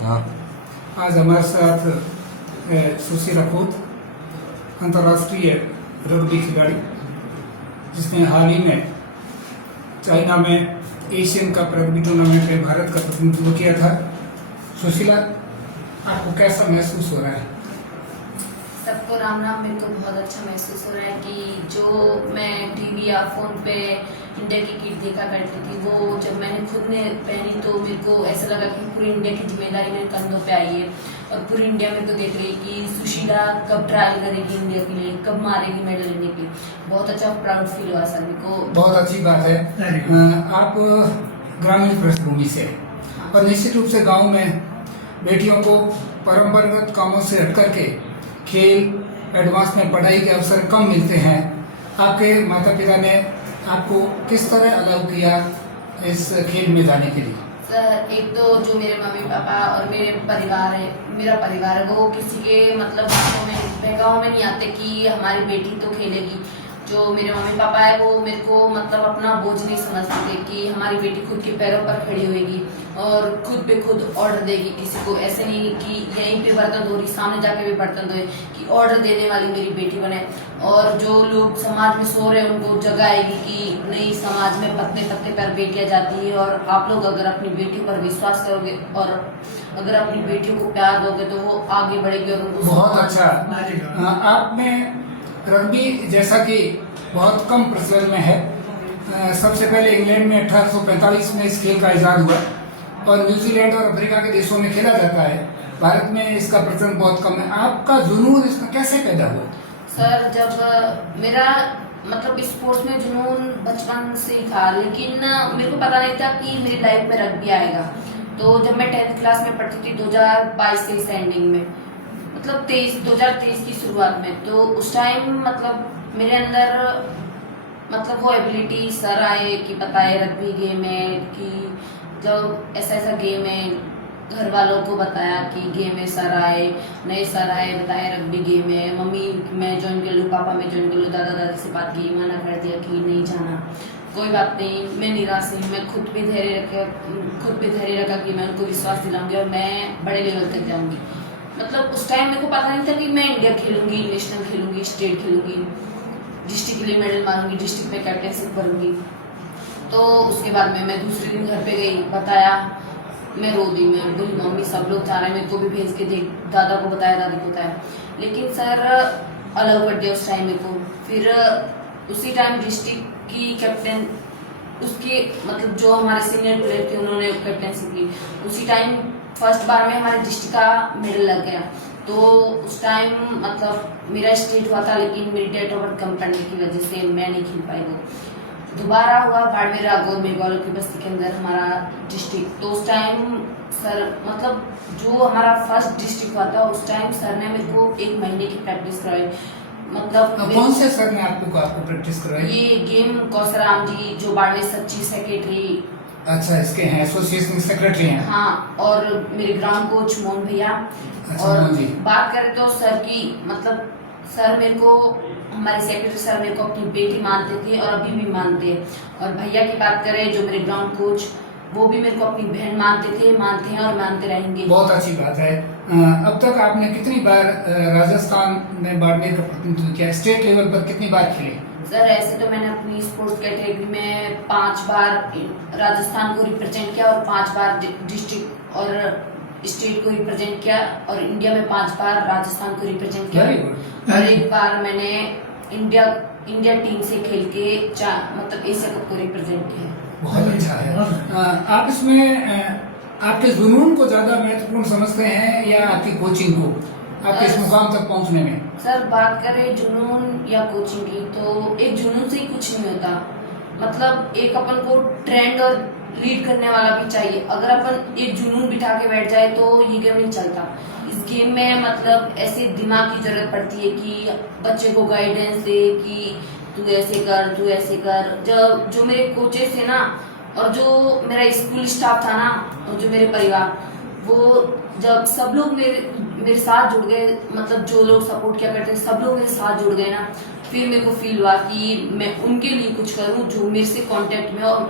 हाँ। आज हमारे साथ सुशीला खोत, अंतर्राष्ट्रीय रग्बी खिलाड़ी, जिसने हाल ही में चाइना में एशियन कप रग्बी टूर्नामेंट में भारत का प्रतिनिधित्व किया था। सुशीला, आपको कैसा महसूस हो रहा है? सबको राम राम। मेरे को बहुत अच्छा महसूस हो रहा है कि जो मैं टीवी या फोन पे इंडिया की किट देखा करती थी, वो जब मैंने खुद ने पहनी तो मेरे को ऐसा लगा कि पूरी इंडिया की जिम्मेदारी मेरे कंधों पे आई है और पूरी इंडिया मेरे को देख रही है कि सुशीला कब ट्रायल करेगी इंडिया के लिए, कब मारेगी मेडल लेने के लिए। बहुत अच्छा प्राउड फील हुआ सर मेरे को। बहुत अच्छी बात है। आप ग्रामीण पृष्ठभूमि से और निश्चित रूप से गांव में बेटियों को परंपरागत कामों से हट करके खेल, एडवांस में पढ़ाई के अवसर कम मिलते हैं। आपके माता पिता ने आपको किस तरह अलाउ किया इस खेल में जाने के लिए? सर, एक तो जो मेरे मम्मी पापा और मेरा परिवार है वो किसी के मतलब बातों में बहकावों में नहीं आते कि हमारी बेटी तो खेलेगी। जो मेरे मम्मी पापा है वो मेरे को मतलब अपना बोझ नहीं समझते थे कि हमारी बेटी खुद के पैरों पर खड़ी होगी और खुद पे खुद ऑर्डर देगी किसी को। ऐसे नहीं कि यहीं पे बर्तन धो रही, सामने जाके भी बर्तन धोए, कि ऑर्डर देने वाली मेरी बेटी बने। और जो लोग समाज में सो रहे हैं उनको जगाएगी कि नहीं, समाज में पत्ते पत्ते पर बेटियां जाती है और आप लोग अगर अपनी बेटी पर विश्वास करोगे और अगर अपनी बेटियों को प्यार दोगे तो वो आगे बढ़ेगी और उनको। बहुत अच्छा। आप में रग्बी जैसा कि बहुत कम प्रचलन में है। सबसे पहले इंग्लैंड में 1845 में इस खेल का इजाद हुआ और न्यूजीलैंड और अफ्रीका के देशों में खेला जाता है। भारत में इसका प्रचलन बहुत कम है। आपका जुनून इसमें कैसे पैदा हुआ? सर, जब मेरा मतलब स्पोर्ट्स में जुनून बचपन से ही था, लेकिन मेरे को पता नहीं था कि मेरी लाइफ में रग्बी आएगा। तो जब मैं 10th क्लास में पढ़ती थी 2022 के एंडिंग में, मतलब 2023 की शुरुआत में, तो उस टाइम मतलब मेरे अंदर मतलब वो एबिलिटी सर आए कि बताए रग्बी गेम है, कि जब ऐसा गेम है, घर वालों को बताया कि गेम है, सर आए, नए सर आए, बताया रग्बी गेम है। मम्मी मैं ज्वाइन कर लूँ, पापा मैं ज्वाइन कर लूँ, दादा दादी से बात की, मना कर दिया कि नहीं जाना। कोई बात नहीं, मैं निराश नहीं, मैं खुद पे धैर्य रखा कि मैं उनको विश्वास दिलाऊंगी और मैं बड़े लेवल तक जाऊंगी। मतलब उस टाइम मेरे को पता नहीं था कि मैं इंडिया खेलूंगी, नेशनल खेलूंगी, स्टेट खेलूंगी, डिस्ट्रिक्ट के लिए मेडल मारूंगी, डिस्ट्रिक्ट में कैप्टनशिप करूंगी। तो उसके बाद में मैं दूसरे दिन घर पे गई, बताया, मैं रो दी, मैं बोली मम्मी सब लोग जा रहे हैं, मेरे को भी भेज के दे। दादा को बताया, दादी को बताया, लेकिन सर अलाउ कर दिया उस टाइम मेरे को। फिर उसी टाइम डिस्ट्रिक्ट की कैप्टन, उसके मतलब जो हमारे सीनियर प्लेयर थे उन्होंने कैप्टनशिप की। उसी टाइम फर्स्ट बार में हमारे डिस्ट्रिक्ट का मेडल लग गया। तो उस टाइम मतलब मेरा स्टेट हुआ था, लेकिन मेरी डेट ऑफ बर्थ कम करने की वजह से मैं नहीं खेल पाई। वो दोबारा हुआ बाड़मेर राघोर मेघालय की बस्ती के अंदर हमारा डिस्ट्रिक्ट। तो उस टाइम सर मतलब जो हमारा फर्स्ट डिस्ट्रिक्ट हुआ था, उस टाइम सर ने मेरे को 1 महीने की प्रैक्टिस करवाई। मतलब कौन से सर ने आपको प्रैक्टिस करवाई? ये गेम कौशराम जी, जो बाड़मेर सच्ची सेक्रेटरी। अच्छा, इसके हैं एसोसिएशन सेक्रेटरी हैं। हाँ, और मेरे ग्राउंड कोच मोहन भैया। अच्छा, और जी। बात करें तो सर की, मतलब सर मेरे को, हमारे सेक्रेटरी सर मेरे को अपनी बेटी मानते थे और अभी भी मानते हैं। और भैया की बात करें जो मेरे ग्राउंड कोच, वो भी मेरे को अपनी बहन मानते थे, मानते हैं और मानते रहेंगे। बहुत अच्छी बात है। अब तक आपने कितनी बार राजस्थान में बाड़मेर का प्रतिनिधित्व किया? स्टेट लेवल पर कितनी बार खेले? सर ऐसे तो मैंने अपनी स्पोर्ट्स कैटेगरी में 5 बार राजस्थान को रिप्रेजेंट किया और 5 बार डिस्ट्रिक्ट और स्टेट को रिप्रेजेंट किया, और इंडिया में 5 बार राजस्थान को रिप्रेजेंट किया। और 1 बार मैंने इंडिया टीम से खेल के मतलब एशिया कप को रिप्रेजेंट किया। बहुत अच्छा है। आप इसमें आपके जुनून को ज्यादा महत्वपूर्ण समझते हैं या आपकी कोचिंग को आपके इस मुकाम तक पहुंचने में? सर बात करें जुनून या कोचिंग की, तो एक जुनून से ही कुछ नहीं होता। मतलब एक अपन को ट्रेंड और लीड करने वाला भी चाहिए। अगर अपन एक जुनून बिठा के बैठ जाए तो ये गेम नहीं चलता। इस गेम में मतलब ऐसे दिमाग की जरूरत पड़ती है कि बच्चे को गाइडेंस दे कि तू ऐसे कर, तू ऐसे कर। जब जो मेरे कोचेस थे ना, और जो मेरा स्कूल स्टाफ था ना, और जो मेरे परिवार, वो जब सब लोग मेरे साथ जुड़ गए, मतलब जो लोग सपोर्ट किया करते सब लोग मेरे साथ जुड़ गए ना, फिर मेरे को फील हुआ कि मैं उनके लिए कुछ करूं जो मेरे से कांटेक्ट में और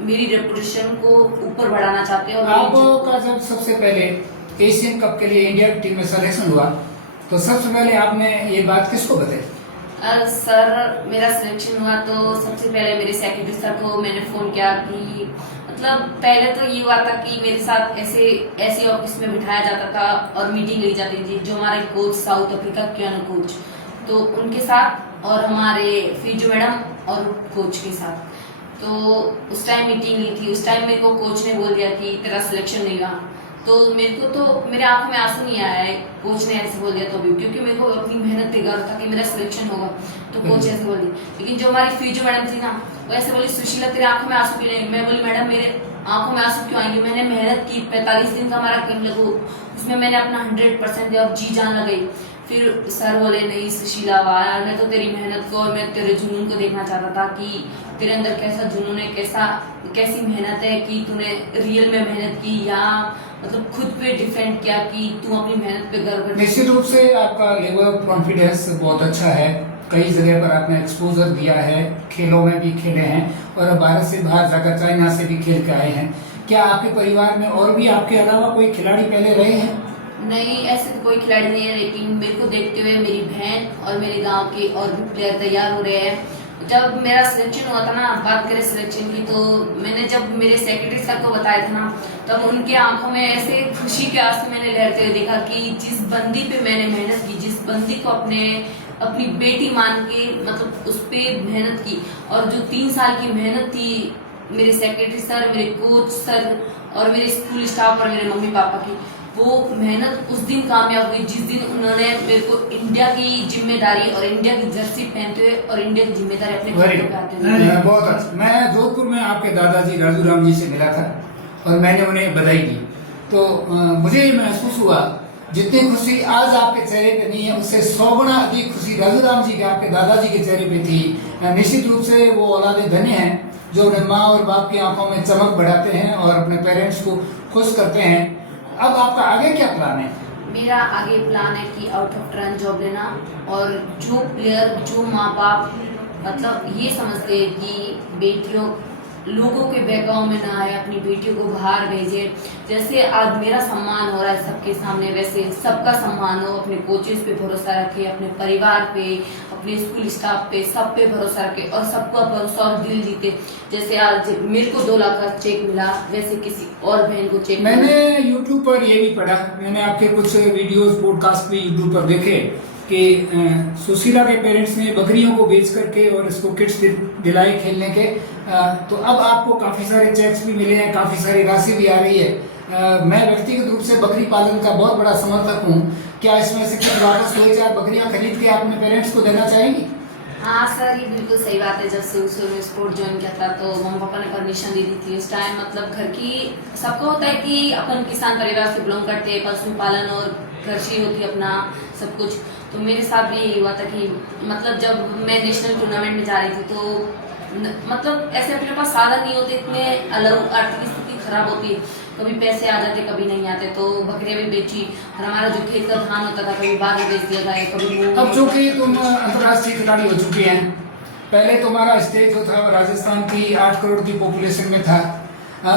मेरी रेपुटेशन को ऊपर बढ़ाना चाहते हैं। और आपका जब सबसे पहले एशियन कप के लिए इंडिया की टीम में सिलेक्शन हुआ तो सबसे पहले आपने ये बात किसको बताई? सर मेरा सिलेक्शन हुआ तो सबसे पहले मेरे सेक्रेटरी सर को मैंने फ़ोन किया कि मतलब पहले तो ये हुआ था कि मेरे साथ ऐसे ऑफिस में बिठाया जाता था और मीटिंग ली जाती थी, जो हमारे कोच साउथ अफ्रीका के कोच, तो उनके साथ और हमारे फिजो मैडम और कोच के साथ। तो उस टाइम मीटिंग ली थी, उस टाइम मेरे को कोच ने बोल दिया कि तेरा सिलेक्शन नहीं हुआ। तो मेरे को तो मेरे आंखों में आंसू नहीं आया है, कोच ने ऐसे बोल दिया तो अभी, क्योंकि मेरे को अपनी मेहनत पे गर्व था कि मेरा सिलेक्शन होगा, तो कोच ऐसे बोल दिया। लेकिन जो हमारी फिजो मैडम थी ना, वो ऐसे बोली सुशीला तेरे आंखों में आंसू क्यों नहीं? मैं बोली मैडम मेरे आंखों में आंसू क्यों आएंगे, मैंने मेहनत की, 45 दिन का हमारा कैंप लगो, उसमें मैंने अपना 100% दिया और जी जान लगाई। फिर सर बोले नहीं सुशीला वाह, मैं तो तेरी मेहनत को और मैं तेरे जुनून को देखना चाहता था कि तेरे अंदर कैसा जुनून है, कैसी मेहनत है कि तूने रियल में मेहनत की या मतलब खुद पे डिफेंड किया कि तू अपनी मेहनत पे गर्व कर। निश्चित रूप से आपका लेवल ऑफ कॉन्फिडेंस बहुत अच्छा है, कई जगह पर आपने एक्सपोजर दिया है, खेलों में भी खेले हैं और भारत से बाहर जाकर चाइना से भी खेल के आए हैं। क्या आपके परिवार में और भी आपके अलावा कोई खिलाड़ी पहले रहे हैं? नहीं, ऐसे तो कोई खिलाड़ी नहीं है, लेकिन मेरे को देखते हुए मेरी बहन और मेरे गांव के और भी प्लेयर तैयार हो रहे हैं। जब मेरा सिलेक्शन हुआ था ना, बात करें सिलेक्शन की, तो मैंने जब मेरे सेक्रेटरी सर को बताया था ना, तब उनके आंखों में ऐसे खुशी के आंसू मैंने लहरते हुए देखा कि जिस बंदी पे मैंने मेहनत की, जिस बंदी को अपनी बेटी मान के मतलब उस पर मेहनत की, और जो 3 साल की मेहनत थी मेरे सेक्रेटरी सर, मेरे कोच सर और मेरे स्कूल स्टाफ और मेरे मम्मी पापा की, वो मेहनत उस दिन कामयाब हुई जिस दिन उन्होंने मेरे को इंडिया की जिम्मेदारी और इंडिया की जर्सी पहनते हुए और इंडिया की जिम्मेदारी अपने कंधों पे आते हुए। बहुत अच्छा। मैं जोधपुर में आपके दादाजी राजू राम जी से मिला था और मैंने उन्हें बधाई दी, तो मुझे ये महसूस हुआ जितनी खुशी आज आपके चेहरे पे नहीं है, उससे 100 गुना अधिक खुशी राजू राम जी के आपके दादाजी के चेहरे पे थी। निश्चित रूप से वो औलादे धन्य हैं जो अपने माँ और बाप की आंखों में चमक बढ़ाते हैं और अपने पेरेंट्स को खुश करते हैं। अब आपका आगे क्या प्लान है? मेरा आगे प्लान है कि आउट ऑफ टर्न जॉब लेना, और जो प्लेयर, जो माँ बाप मतलब ये समझते हैं कि बेटियों लोगों के बहकाव में ना आए, अपनी बेटियों को बाहर भेजे। जैसे आज मेरा सम्मान हो रहा है सबके सामने, वैसे सबका सम्मान हो। अपने कोचेस पे भरोसा रखे, अपने परिवार पे, अपने स्कूल स्टाफ पे, सब पे भरोसा रखे और सबका भरोसा और दिल जीते। जैसे आज मेरे को 2 लाख का चेक मिला, वैसे किसी और बहन को चेक मिला। मैंने यूट्यूब पर ये भी पढ़ा, मैंने आपके कुछ वीडियोस पॉडकास्ट भी यूट्यूब पर देखे कि सुशीला के पेरेंट्स ने बकरियों को बेच करके और इसको किट्स दिलाए खेलने के, तो अब आपको काफ़ी सारे चेक्स भी मिले हैं, काफ़ी सारी राशि भी आ रही है। मैं व्यक्तिगत रूप से बकरी पालन का बहुत बड़ा समर्थक हूँ। क्या इसमें से कुछ वापस 2-4 बकरियाँ खरीद के अपने पेरेंट्स को देना चाहेंगी? हाँ सर, ये बिल्कुल सही बात है। जब शुरू में स्पोर्ट ज्वाइन किया था तो मम्मी पापा ने परमिशन दे दी थी उस टाइम। मतलब घर की सबको होता है कि अपन किसान परिवार से बिलोंग करते हैं, पशुपालन और कृषि होती है अपना सब कुछ। तो मेरे साथ भी यही हुआ था कि मतलब जब मैं नेशनल टूर्नामेंट में जा रही थी तो मतलब ऐसे अपने पास साधन नहीं होते, इतने अलग आर्थिक स्थिति खराब होती है, कभी पैसे आ जाते कभी नहीं आते, तो बकरियां भी बेची और हमारा जो खेत का धान होता था कभी बाद में बेच दिया गया, कभी। अब चूंकि तुम अंतर्राष्ट्रीय खिलाड़ी हो चुकी हैं, पहले तुम्हारा स्टेज जो था राजस्थान की 8 करोड़ की पॉपुलेशन में था,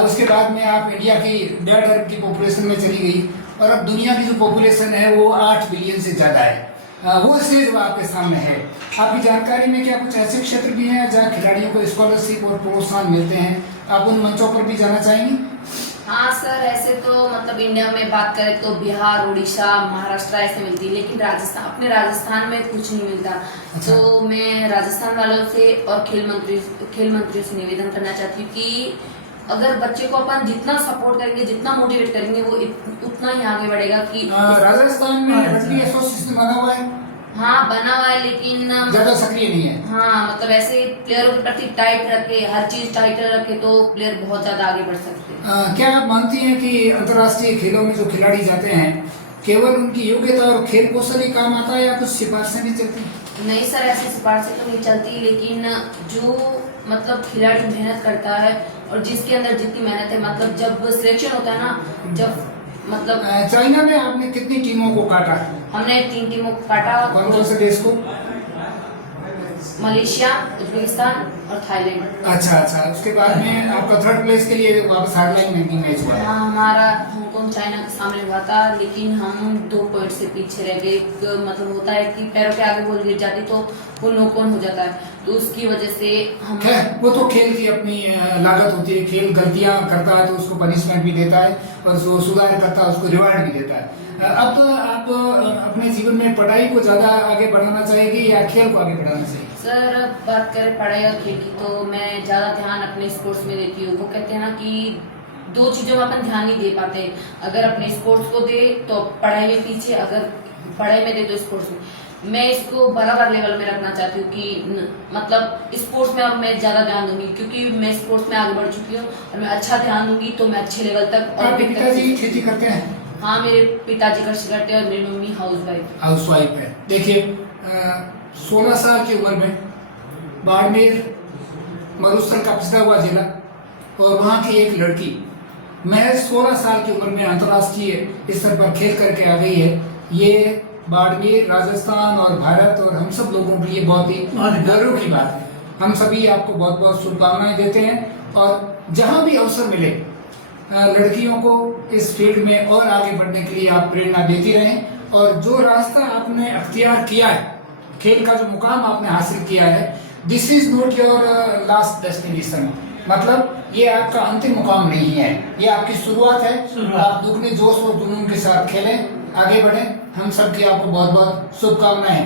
उसके बाद में आप इंडिया की 1.5 अरब की पॉपुलेशन में चली गई और अब दुनिया की जो पॉपुलेशन है वो 8 बिलियन से ज़्यादा है। वो स्टेज वो आपके सामने है। आपकी जानकारी में क्या कुछ ऐसे क्षेत्र भी हैं जहाँ खिलाड़ियों को स्कॉलरशिप और प्रोत्साहन मिलते हैं? आप उन मंचों पर भी जाना चाहेंगी? हाँ सर, ऐसे तो मतलब इंडिया में बात करें तो बिहार, उड़ीसा, महाराष्ट्र ऐसे मिलती है, लेकिन राजस्थान, अपने राजस्थान में कुछ नहीं मिलता। अच्छा। तो मैं राजस्थान वालों से और खेल मंत्रियों से निवेदन करना चाहती हूँ कि अगर बच्चे को अपन जितना सपोर्ट करेंगे, जितना मोटिवेट करेंगे, वो उतना ही आगे बढ़ेगा। कि राजस्थान में रग्बी एसोसिएशन बना हुआ है? हाँ बना हुआ है, लेकिन ज्यादा सक्रिय नहीं है। हाँ मतलब ऐसे प्लेयरों के प्रति टाइट रखे, हर चीज टाइट रखे तो प्लेयर बहुत ज्यादा आगे बढ़ सकते हैं। क्या आप मानती हैं कि अंतर्राष्ट्रीय खेलों में जो खिलाड़ी जाते हैं केवल उनकी योग्यता और खेल कौशल ही काम आता है या कुछ सिफारिशें भी चलती हैं? नहीं सर, ऐसी सिफारिशें तो नहीं चलती, लेकिन जो मतलब खिलाड़ी मेहनत करता है और जिसके अंदर जितनी मेहनत है, मतलब जब सिलेक्शन होता है ना, जब मतलब चाइना में आपने कितनी टीमों को काटा? हमने 3 टीमों को काटा। कौन कौन से देश को? मलेशिया, उज्बेकिस्तान और थाईलैंड। अच्छा अच्छा, उसके बाद में आपका थर्ड प्लेस के लिए वापस हार्डलाइन में मैच हुआ है। हाँ, हमारा हांगकांग चाइना के सामने हुआ था, लेकिन हम 2 पॉइंट से पीछे रह गए। एक मतलब होता है कि पैरों के आगे बॉल गिर जाती तो वो नॉक ऑन हो जाता है, तो उसकी वजह से हम खैर वो तो खेल की अपनी लागत होती है, खेल गलतियां करता है तो उसको पनिशमेंट भी देता है और जो सुधार करता है उसको रिवार्ड भी देता है। अब तो आप अपने जीवन में पढ़ाई को ज्यादा आगे बढ़ाना चाहेंगे या खेल को आगे बढ़ाना चाहिए? सर, बात करें पढ़ाई और खेल की, तो मैं ज़्यादा ध्यान अपने स्पोर्ट्स में देती हूँ। वो कहते हैं ना कि 2 चीज़ों में अपन ध्यान नहीं दे पाते। अगर अपने स्पोर्ट्स को दे तो पढ़ाई में पीछे, अगर पढ़ाई में दे तो स्पोर्ट्स में। मैं इसको बराबर लेवल में रखना चाहती हूँ कि मतलब स्पोर्ट्स में अब मैं ज़्यादा ध्यान दूंगी, क्योंकि मैं स्पोर्ट्स में आगे बढ़ चुकी हूँ और मैं अच्छा ध्यान दूंगी तो मैं अच्छे लेवल तक। और आपके पिताजी खेती करते हैं? हाँ, मेरे पिताजी कृषि करते हैं और मेरी मम्मी हाउस वाइफ है। देखिए 16 साल की उम्र में बाड़मेर मरुस्थल का पिछड़ा हुआ जिला और वहाँ की एक लड़की महज 16 साल की उम्र में अंतर्राष्ट्रीय स्तर पर खेल करके आ गई है। ये बाड़मेर, राजस्थान और भारत और हम सब लोगों के लिए बहुत ही गर्व की बात है। हम सभी आपको बहुत बहुत शुभकामनाएं देते हैं और जहाँ भी अवसर मिले लड़कियों को इस फील्ड में और आगे बढ़ने के लिए आप प्रेरणा देती रहें। और जो रास्ता आपने अख्तियार किया है, खेल का जो मुकाम आपने हासिल किया है, this is not your last destination. मतलब ये आपका अंतिम मुकाम नहीं है, ये आपकी शुरुआत है। आप दुगने जोश और जुनून के साथ खेलें, आगे बढ़ें। हम सबकी आपको बहुत बहुत शुभकामनाएं।